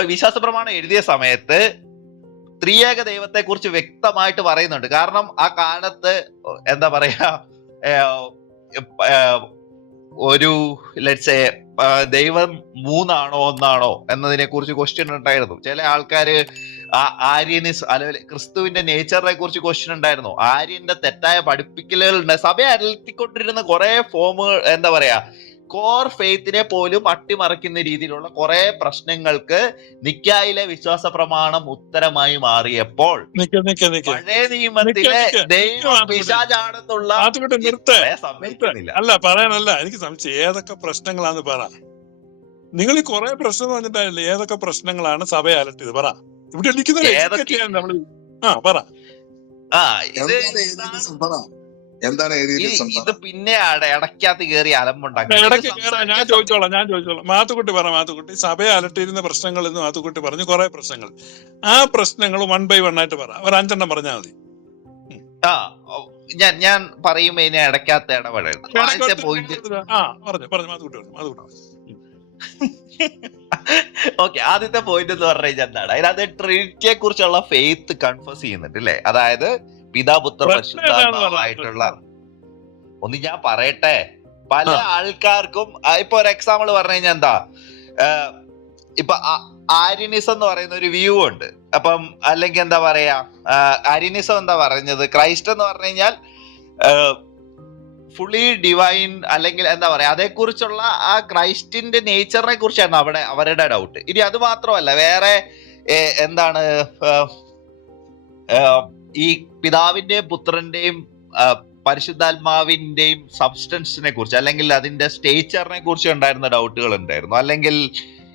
ഇപ്പൊ വിശ്വാസ പ്രമാണം എഴുതിയ സമയത്ത് ത്രിയേക ദൈവത്തെ കുറിച്ച് വ്യക്തമായിട്ട് പറയുന്നുണ്ട്. കാരണം ആ കാലത്ത് എന്താ പറയാ ഒരു ലെറ്റ്സ് ദൈവം മൂന്നാണോ ഒന്നാണോ എന്നതിനെ കുറിച്ച് ക്വസ്റ്റ്യൻ ഉണ്ടായിരുന്നു. ചില ആൾക്കാര് ആര്യനിസ് അല്ലെങ്കിൽ ക്രിസ്തുവിന്റെ നേച്ചറിനെ കുറിച്ച് ക്വസ്റ്റ്യൻ ഉണ്ടായിരുന്നു. ആര്യന്റെ തെറ്റായ പഠിപ്പിക്കലുകളുണ്ട് സഭയെ അലത്തിക്കൊണ്ടിരുന്ന കുറെ ഫോമുകൾ എന്താ പറയാ കോർ ഫെയ്ത്തിനെ പോലും അട്ടിമറിക്കുന്ന രീതിയിലുള്ള കുറെ പ്രശ്നങ്ങൾക്ക് നിക്കായിലെ വിശ്വാസ പ്രമാണം ഉത്തരമായി മാറിയപ്പോൾ നിക്ക നിക്ക നിക്ക പഴയ നിയമത്തിലെ. ദൈവം പിശാചാണെന്നുള്ള അല്ല പറയാനല്ല. എനിക്ക് സംശയം. ഏതൊക്കെ പ്രശ്നങ്ങളാന്ന് പറ. നിങ്ങൾ ഈ കുറെ പ്രശ്നം പറഞ്ഞിട്ടായില്ലേ ഏതൊക്കെ പ്രശ്നങ്ങളാണ് സഭ അലട്ടിയത് പറ. ഇവിടെ നമ്മൾ ആ പറ. ആ ഇത് എന്താണ് ഇത് പിന്നെ ഇടയ്ക്കകത്ത് കയറി അലമ്പുണ്ടാക്കി. ഇടയ്ക്ക് കയറാൻ ഞാൻ ചോദിച്ചോളാം ഞാൻ ചോദിച്ചോളാം. മാത്തുക്കുട്ടി പറ മാത്തുക്കുട്ടി. സഭയെ അലട്ടിയിരുന്ന പ്രശ്നങ്ങൾ എന്ന് മാത്തുക്കുട്ടി പറഞ്ഞു കുറെ പ്രശ്നങ്ങൾ. ആ പ്രശ്നങ്ങൾ വൺ ബൈ വൺ ആയിട്ട് പറ. ഒരു അഞ്ചെണ്ണം പറഞ്ഞാൽ മതി. ആ ഞാൻ ഞാൻ പറയുമ്പോ ഇതിനെ ഇടയ്ക്കകത്ത് പോയിന്റ് ആ പറഞ്ഞു പറഞ്ഞു മാത്തുക്കുട്ടി പറഞ്ഞു മാത്തുക്കുട്ടി ഓക്കെ ആദ്യത്തെ പോയിന്റ് എന്ന് പറഞ്ഞു കഴിഞ്ഞാൽ എന്താണ്? അതിനകത്ത് ട്രിനിറ്റിയെ കുറിച്ചുള്ള ഫെയ്ത്ത് കൺഫേസ് ചെയ്യുന്നുണ്ട് അല്ലേ അതായത് പിതാപുത്ര പരിശുദ്ധാത്മാവായിട്ടുള്ള ഒന്ന് ഞാൻ പറയട്ടെ. പല ആൾക്കാർക്കും ഇപ്പൊ ഒരു എക്സാമ്പിൾ പറഞ്ഞു കഴിഞ്ഞാൽ എന്താ? ഇപ്പൊ ആര്യനിസം എന്ന് പറയുന്ന ഒരു വ്യൂ ഉണ്ട്. അപ്പം അല്ലെങ്കിൽ എന്താ പറയാ? ആര്യനിസം എന്താ പറഞ്ഞത്? ക്രൈസ്റ്റ് എന്ന് പറഞ്ഞു കഴിഞ്ഞാൽ ഫുള്ളി ഡിവൈൻ അല്ലെങ്കിൽ എന്താ പറയാ? അതേക്കുറിച്ചുള്ള ആ ക്രൈസ്റ്റിന്റെ നേച്ചറിനെ കുറിച്ചാണ് അവിടെ അവരുടെ ഡൗട്ട് ഇനി അത് മാത്രമല്ല വേറെ എന്താണ് ഈ പിതാവിന്റെയും പുത്രന്റെയും പരിശുദ്ധാത്മാവിന്റെയും സബ്സ്റ്റൻസിനെ കുറിച്ച് അല്ലെങ്കിൽ അതിന്റെ സ്റ്റേച്ചറിനെ കുറിച്ച് ഉണ്ടായിരുന്ന ഡൗട്ടുകൾ ഉണ്ടായിരുന്നു. അല്ലെങ്കിൽ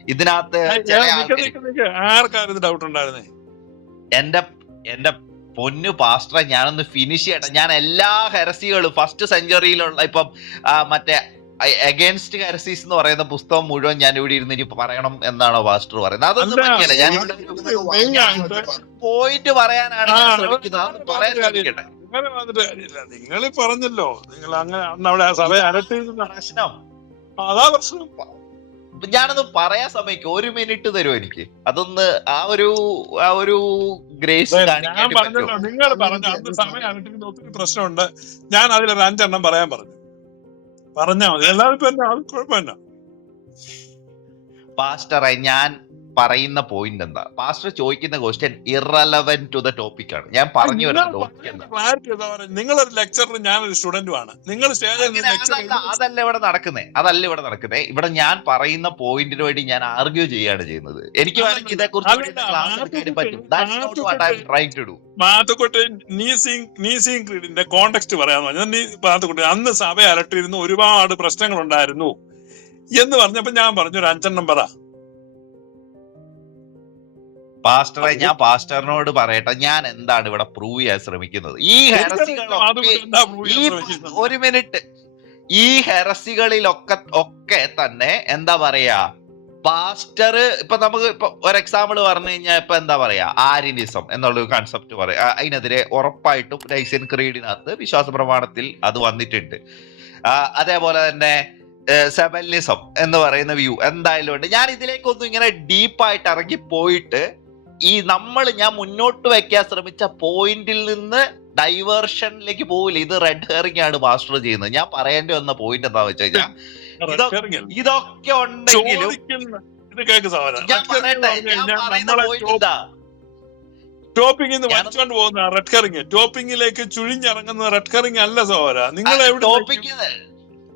ഇതിനകത്ത്. ആർക്കായിരുന്നു ഡൗട്ട് ഉണ്ടായിരുന്നേ? എന്റെ എന്റെ പൊന്നു പാസ്റ്ററെ ഞാനൊന്ന് ഫിനിഷ് ചെയ്യട്ടെ. ഞാൻ എല്ലാ ഹെറസികളും ഫസ്റ്റ് സെഞ്ചുറിയിലുള്ള ഇപ്പം മറ്റേ അഗേൻസ്റ്റ് കരസീസ് എന്ന് പറയുന്ന പുസ്തകം മുഴുവൻ ഞാൻ ഇവിടെ ഇരുന്ന് ഇനി പറയണം എന്നാണ് വാസ്റ്റർ പറയുന്നത്? അതൊന്നും പറ്റിയല്ല ഞാൻ പോയിന്റ് പറയാനാണ് പറയാൻ ശ്രമിക്കട്ടെ. അങ്ങനെ വന്നിട്ട് നിങ്ങൾ പറഞ്ഞല്ലോ. നിങ്ങൾ അങ്ങനെ അവിടെ പ്രശ്നം. അതാ പ്രശ്നം. ഞാനത് പറയാൻ സമയക്ക്. ഒരു മിനിറ്റ് തരും എനിക്ക്. അതൊന്ന് ആ ഒരു ആ ഒരു ഗ്രേസ് ഞാൻ പറഞ്ഞല്ലോ. നിങ്ങൾ പറഞ്ഞു. അന്ന് സമയം ഒത്തിരി പ്രശ്നമുണ്ട്. ഞാൻ അതിലൊരു അഞ്ചെണ്ണം പറയാൻ പറഞ്ഞു. പറഞ്ഞാ മതി. അത് കുഴപ്പമില്ല. പാസ്റ്ററെ ഞാൻ പറയുന്ന പോയിന്റ് എന്താ? പാസ്റ്റർ ചോദിക്കുന്ന question irrelevant to the topic ആണ്. ഞാൻ പറഞ്ഞു വരുന്ന നിങ്ങളൊരു ലെക്ചറിന് ഞാനൊരു സ്റ്റുഡന്റുമാണ് നിങ്ങൾ അതല്ല ഇവിടെ നടക്കുന്നേ. അതല്ല ഇവിടെ നടക്കുന്നേ. ഇവിടെ ഞാൻ പറയുന്ന പോയിന്റിന് വേണ്ടി ഞാൻ ആർഗ്യൂ ചെയ്യാണ് ചെയ്യുന്നത്. എനിക്ക് വേണമെങ്കിൽ ഇതേ കുറിച്ച് ക്ലാസ് എടുക്കാനും പറ്റും. മാത്തുക്കുട്ടി, ക്രീഡിന്റെ കോണ്ടെക്സ്റ്റ് പറയാന്ന് പറഞ്ഞാൽ നീ മാത്തുക്കുട്ടി അന്ന് സഭ അലട്ടിയിരുന്ന ഒരുപാട് പ്രശ്നങ്ങൾ ഉണ്ടായിരുന്നു എന്ന് പറഞ്ഞപ്പോ ഞാൻ പറഞ്ഞു ഒരു അഞ്ചെണ്ണം പറ. പാസ്റ്ററെ ഞാൻ പാസ്റ്ററിനോട് പറയട്ടെ ഞാൻ എന്താണ് ഇവിടെ പ്രൂവ് ചെയ്യാൻ ശ്രമിക്കുന്നത്? ഈ ഈ ഒരു മിനിറ്റ്. ഈ ഹെറസികളിലൊക്കെ ഒക്കെ തന്നെ എന്താ പറയാ പാസ്റ്റർ ഇപ്പൊ നമുക്ക് ഇപ്പൊ ഒരു എക്സാമ്പിൾ പറഞ്ഞു കഴിഞ്ഞാൽ ഇപ്പൊ എന്താ പറയാ ആര്യനിസം എന്നുള്ള ഒരു കൺസെപ്റ്റ് പറയാം. അതിനെതിരെ ഉറപ്പായിട്ടും ലൈസൻ ക്രീഡിനകത്ത് വിശ്വാസ പ്രമാണത്തിൽ അത് വന്നിട്ടുണ്ട്. അതേപോലെ തന്നെ സെബലിസം എന്ന് പറയുന്ന വ്യൂ എന്തായാലും ഉണ്ട്. ഞാൻ ഇതിലേക്കൊന്നും ഇങ്ങനെ ഡീപ്പായിട്ട് ഇറങ്ങി പോയിട്ട് ഈ നമ്മൾ ഞാൻ മുന്നോട്ട് വയ്ക്കാൻ ശ്രമിച്ച പോയിന്റിൽ നിന്ന് ഡൈവേർഷനിലേക്ക് പോവില്ല. ഇത് റെഡ് ഹെറിംഗ് ആണ് മാസ്റ്റർ ചെയ്യുന്നത്. ഞാൻ പറയേണ്ടി വന്ന പോയിന്റ് എന്താ വെച്ച് കഴിഞ്ഞാൽ. ഇതൊക്കെ ഉണ്ടെങ്കിലും ഞാൻ പറയട്ടെ ഞാൻ പറയുന്ന പോയിന്റ് എന്താ? ടോപ്പിംഗ് നിന്ന് ഞാൻ- പോകുന്ന റെഡ് കറിങ് ടോപ്പിംഗിലേക്ക് ചുഴിഞ്ഞിറങ്ങുന്ന റെഡ് കറിങ് അല്ല സഹോദര നിങ്ങൾ ടോപ്പിക്ക്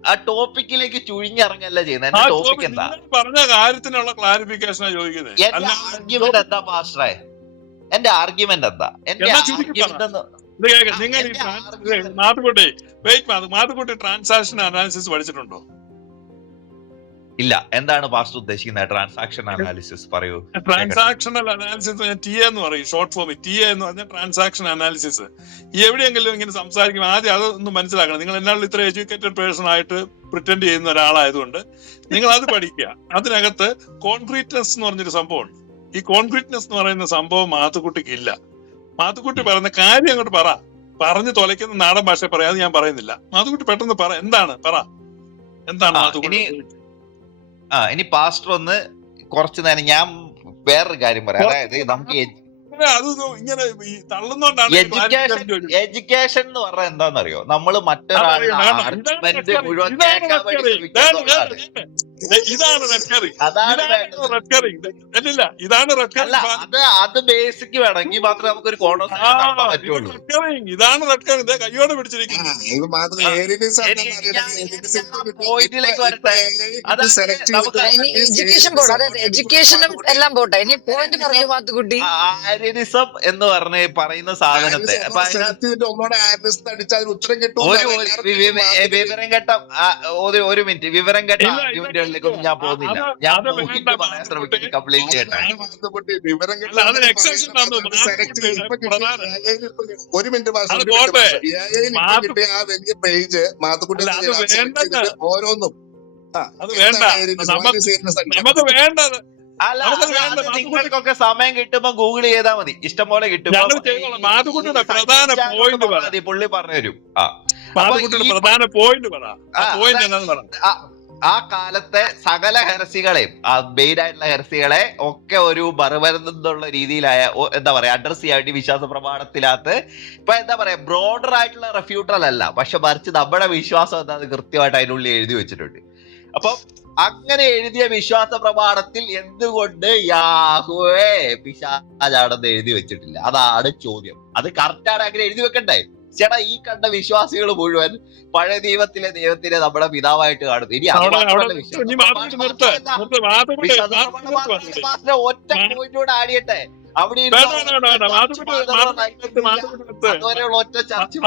ആ ടോപ്പിക്കിലേക്ക് ചുഴിഞ്ഞിറങ്ങല്ല ചെയ്യുന്നത് എന്റെ ടോപ്പിക് എന്താ? പറഞ്ഞ കാര്യത്തിനുള്ള ക്ലാരിഫിക്കേഷനാ ചോദിക്കുന്നത് എന്റെ ആർഗ്യുമെന്റ് എന്താ മാസ്റ്ററെ എന്റെ ആർഗ്യുമെന്റ് എന്താ? എന്റെ ആർഗ്യുമെന്റ് നിങ്ങൾ Mathukutty wait Mathukutty transaction analysis പഠിച്ചിട്ടുണ്ടോ? ഇല്ല. എന്താണ് പാസ്റ്റർ ഉദ്ദേശിക്കുന്നത്? ട്രാൻസാക്ഷൻ അനാലിസിസ് പറയൂ. ട്രാൻസാക്ഷണൽ അനാലിസിസ് ടി എന്ന് പറയും. ഷോർട്ട് ഫോമിൽ ടി എ എന്ന് പറഞ്ഞാൽ ട്രാൻസാക്ഷൻ അനാലിസിസ് എവിടെയെങ്കിലും ഇങ്ങനെ സംസാരിക്കും ആദ്യം അതൊന്നും മനസ്സിലാക്കണം. നിങ്ങൾ എന്നാലും ഇത്ര എഡ്യൂക്കേറ്റഡ് പേഴ്സൺ ആയിട്ട് പ്രിറ്റൻഡ് ചെയ്യുന്ന ഒരാളായതുകൊണ്ട് നിങ്ങൾ അത് പഠിക്കുക. അതിനകത്ത് കോൺക്രീറ്റ്നെസ് എന്ന് പറഞ്ഞൊരു സംഭവമുണ്ട്. ഈ കോൺക്രീറ്റ്നെസ് എന്ന് പറയുന്ന സംഭവം മാത്തുക്കുട്ടിക്ക് ഇല്ല. മാത്തുക്കുട്ടി പറയുന്ന കാര്യം അങ്ങോട്ട് പറ. പറഞ്ഞു തുലയ്ക്കുന്ന നാടൻ ഭാഷ പറയാതെ ഞാൻ പറയുന്നില്ല. മാത്തുക്കുട്ടി പെട്ടെന്ന് പറ. എന്താണ്? പറ. എന്താണ് മാത്തുക്കുട്ടി ഇനി- ആ ഇനി പാസ്റ്റർ ഒന്ന് കുറച്ച് നേരം ഞാൻ വേറൊരു കാര്യം പറയാം. അതായത് നമുക്ക് ഇങ്ങനെ തള്ളുന്നോണ്ടാണ് എഡ്യൂക്കേഷൻ എന്ന് പറഞ്ഞാൽ എന്താണെന്നറിയോ? നമ്മൾ മറ്റൊരാളുടെ മുഴുവൻ ഇതാണ് റെഡ് കറി അതാണ് ശ്രമിക്കുന്നതുകൊണ്ടാണ് ഇതാണ് റെക്കറിങ് ഇതാണ് അല്ലില്ല ഇതാണ് അല്ല അത് അത് ബേസിക് വേണമെങ്കിൽ മാത്രമേ നമുക്കൊരു കോൺവെർസേഷൻ നടത്താൻ പറ്റുള്ളൂ. ഇതാണ് റെക്കറിങ് ഇതേ കയ്യോടെ പിടിച്ചിരിക്കുന്നു. ഇത് മാത്രം ആ. ഏരിയലിസം എനിക്ക് ഞാൻ- ഞാൻ പോയിന്റിലേക്ക് വരട്ടെ. അതായത് സെലക്ട് നമുക്ക് ഇനി എഡ്യൂക്കേഷൻ പോട്ടെ. അതായത് എഡ്യൂക്കേഷനും എല്ലാം പോട്ടെ. ഇനി പോയിന്റ് പറഞ്ഞു മാത്തുക്കുട്ടി ആര്യനിസം എന്ന് പറഞ്ഞ പറയുന്ന സാധനത്തെ. അപ്പൊ അതിനകത്ത് അടിച്ചാൽ ഉത്തരം കിട്ടും. ഒരു ഒരു വി- വി- വി- വിവരം കെട്ട ആ, ഒരു ഒരു മിനിറ്റ് വിവരം കെട്ട ഇല്ല, ആർഗ്യുമെന്റുകളിലേക്കൊന്നും ഞാൻ പോകുന്നില്ല. ഞാൻ പോയിട്ട് പറയാൻ ശ്രമിക്കുന്നത് കംപ്ലീറ്റ് ചെയ്യട്ടെ ഒരു മിനിറ്റ് കിട്ടിയ ആ വലിയ പേജ് മാത്തുക്കുട്ടി. ഓരോന്നും. ആ, അത് വേണ്ട. നമുക്ക് അല്ല വേണ്ട. നിങ്ങൾക്കൊക്കെ സമയം കിട്ടുമ്പോ ഗൂഗിൾ ചെയ്താൽ മതി. ഇഷ്ടം പോലെ കിട്ടും പുള്ളി പറഞ്ഞു തരും പ്രധാന പോയിന്റ് പറ. ആ, പോയിന്റ് എന്താണെന്ന് പറ ആ- കാലത്തെ സകല ഹെറസികളെയും മെയിൻ ആയിട്ടുള്ള ഒക്കെ ഒരു മറുപരുന്നുള്ള രീതിയിലായ എന്താ പറയാ അഡ്രസ് ചെയ്യാൻ വേണ്ടി വിശ്വാസ പ്രമാണത്തിനകത്ത് ഇപ്പൊ എന്താ പറയാ ബ്രോഡർ ആയിട്ടുള്ള റെഫ്യൂട്ടൽ അല്ല പക്ഷെ മറിച്ച് നമ്മുടെ വിശ്വാസം എന്താന്ന് കൃത്യമായിട്ട് അതിനുള്ളിൽ എഴുതി വെച്ചിട്ടുണ്ട്. അപ്പൊ അങ്ങനെ എഴുതിയ വിശ്വാസ പ്രമാണത്തിൽ എന്തുകൊണ്ട് യാഹുവേ പിശാജാണെന്ന് എഴുതി വെച്ചിട്ടില്ല? അതാണ് ചോദ്യം. അത് കറക്റ്റാണ് അങ്ങനെ എഴുതി വെക്കണ്ടേ? ചേട്ടാ ഈ കണ്ട വിശ്വാസികൾ മുഴുവൻ പഴയ ദൈവത്തിലെ ദൈവത്തിനെ നമ്മുടെ പിതാവായിട്ട് കാണുന്നു. ഇനി ഒറ്റ പോയിന്റോട് ആടിയട്ടെ അവിടെ ഒറ്റ ചർച്ച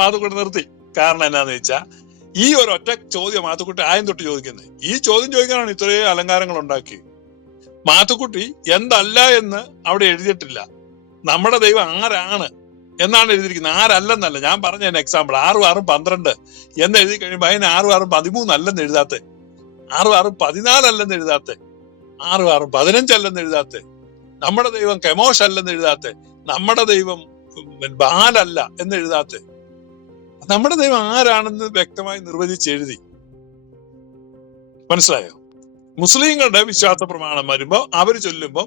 മാധുക്കുട്ടി നിർത്തി. കാരണം എന്നാന്ന് വെച്ചാ ഈ ഒരു ഒറ്റ ചോദ്യം മാത്തുക്കുട്ടി ആയം തൊട്ട് ചോദിക്കുന്നത് ഈ ചോദ്യം ചോദിക്കാനാണ് ഇത്രയും അലങ്കാരങ്ങൾ ഉണ്ടാക്കി. മാത്തുക്കുട്ടി എന്തല്ല എന്ന് അവിടെ എഴുതിയിട്ടില്ല. നമ്മുടെ ദൈവം ആരാണ്? എന്നാണ് എഴുതിയിരിക്കുന്നത്? ആരല്ലെന്നല്ല. ഞാൻ പറഞ്ഞ എക്സാമ്പിൾ ആറും ആറും പന്ത്രണ്ട് എന്ന് എഴുതി കഴിയുമ്പോൾ അതിന് ആറും ആറും പതിമൂന്നല്ലെന്ന് എഴുതാത്ത. ആറും ആറും പതിനാലല്ലെന്ന് എഴുതാത്ത. ആറും ആറും പതിനഞ്ചല്ലെന്ന് എഴുതാത്ത. നമ്മുടെ ദൈവം കെമോഷ് അല്ലെന്ന് എഴുതാത്ത. നമ്മുടെ ദൈവം ബാലല്ല എന്ന് എഴുതാത്ത. നമ്മുടെ ദൈവം ആരാണെന്ന് വ്യക്തമായി നിർവചിച്ച് എഴുതി. മനസ്സിലായോ? മുസ്ലിങ്ങളുടെ വിശ്വാസ പ്രമാണം വരുമ്പോ അവർ ചൊല്ലുമ്പോ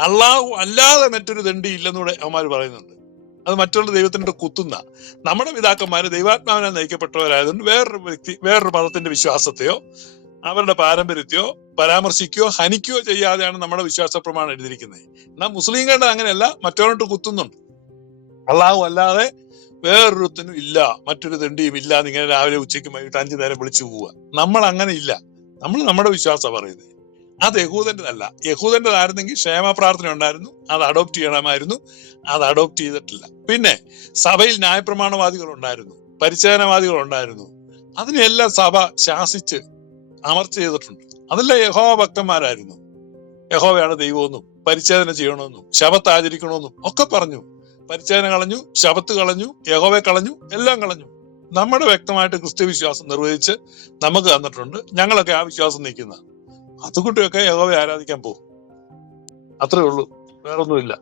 അള്ളാഹു അല്ലാതെ മറ്റൊരു ദണ്ഡി ഇല്ലെന്നൂടെ അവന്മാർ പറയുന്നുണ്ട്. അത് മറ്റുള്ള ദൈവത്തിന്റെ കുത്തുന്ന. നമ്മുടെ പിതാക്കന്മാര് ദൈവാത്മാവിനെ നയിക്കപ്പെട്ടവരായതുകൊണ്ട് വേറൊരു വ്യക്തി വേറൊരു മതത്തിന്റെ വിശ്വാസത്തെയോ അവരുടെ പാരമ്പര്യത്തെയോ പരാമർശിക്കുകയോ ഹനിക്കുകയോ ചെയ്യാതെയാണ് നമ്മുടെ വിശ്വാസ പ്രമാണം എഴുതിയിരിക്കുന്നത്. എന്നാൽ മുസ്ലിങ്ങളുടെ അങ്ങനെയല്ല മറ്റവരോട്ട് കുത്തുന്നുണ്ട്. അള്ളാഹു അല്ലാതെ വേറൊരുത്തനും ഇല്ല മറ്റൊരു തെണ്ടിയും ഇല്ല എന്നിങ്ങനെ രാവിലെ ഉച്ചയ്ക്ക് വൈകിട്ട് അഞ്ചു നേരം വിളിച്ചു പോവുക. നമ്മൾ അങ്ങനെ ഇല്ല. നമ്മൾ നമ്മുടെ വിശ്വാസം പറയുന്നത്. അത് യഹൂദന്റെതല്ല. യഹൂദന്റെതായിരുന്നെങ്കിൽ ക്ഷേമ പ്രാർത്ഥന ഉണ്ടായിരുന്നു. അത് അഡോപ്റ്റ് ചെയ്യണമായിരുന്നു. അത് അഡോപ്റ്റ് ചെയ്തിട്ടില്ല. പിന്നെ സഭയിൽ ന്യായപ്രമാണവാദികൾ ഉണ്ടായിരുന്നു. പരിചയനവാദികൾ ഉണ്ടായിരുന്നു. അതിനെല്ലാം സഭ ശാസിച്ച് അമർച്ച ചെയ്തിട്ടുണ്ട്. അതെല്ലാം യഹോവ ഭക്തന്മാരായിരുന്നു. യഹോവയാണ് ദൈവമെന്നും പരിച്ഛേദന ചെയ്യണമെന്നും ശബത്ത് ആചരിക്കണമെന്നും ഒക്കെ പറഞ്ഞു. പരിച്ഛേദന കളഞ്ഞു ശബത്ത് കളഞ്ഞു യഹോവയെ കളഞ്ഞു എല്ലാം കളഞ്ഞു. നമ്മുടെ വ്യക്തമായിട്ട് ക്രിസ്ത്യ വിശ്വാസം നിർവഹിച്ച് നമുക്ക് തന്നിട്ടുണ്ട്. ഞങ്ങളൊക്കെ ആ വിശ്വാസം നിൽക്കുന്ന അതുകൂട്ടിയൊക്കെ യഹോവയെ ആരാധിക്കാൻ പോകും. അത്രേ ഉള്ളൂ. വേറൊന്നുമില്ല.